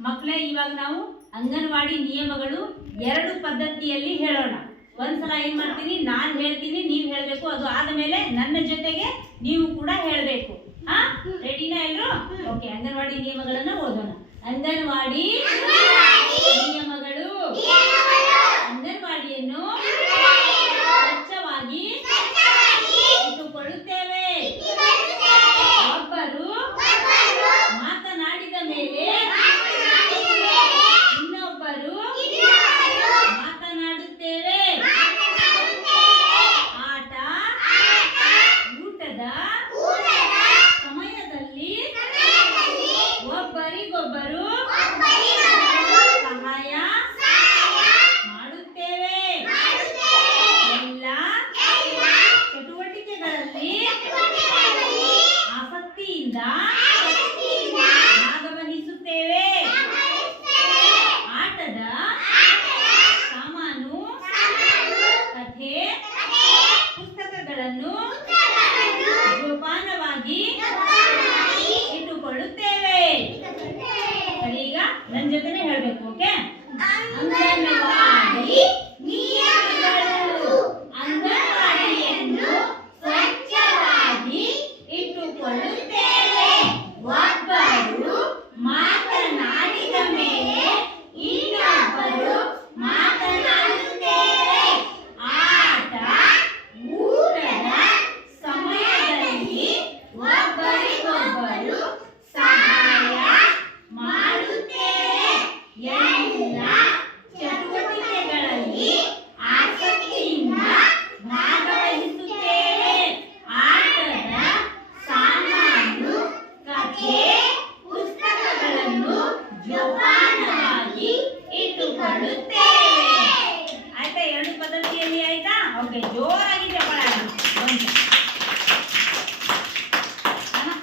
ಮಕ್ಕಳೇ ಇವಾಗ ನಾವು ಅಂಗನವಾಡಿ ನಿಯಮಗಳು ಎರಡು ಪದ್ಧತಿಯಲ್ಲಿ ಹೇಳೋಣ. ಒಂದ್ಸಲ ಏನ್ ಮಾಡ್ತೀನಿ? ನಾನು ಹೇಳ್ತೀನಿ ನೀವು ಹೇಳ್ಬೇಕು. ಅದು ಆದಮೇಲೆ ನನ್ನ ಜೊತೆಗೆ ನೀವು ಕೂಡ ಹೇಳ್ಬೇಕು. ಹಾ? ರೆಡಿನಾ ಎಲ್ರು? ಓಕೆ ಅಂಗನವಾಡಿ ನಿಯಮಗಳನ್ನ ಓದೋಣ. ಅಂಗನವಾಡಿ ಪುಸ್ತಕಗಳನ್ನು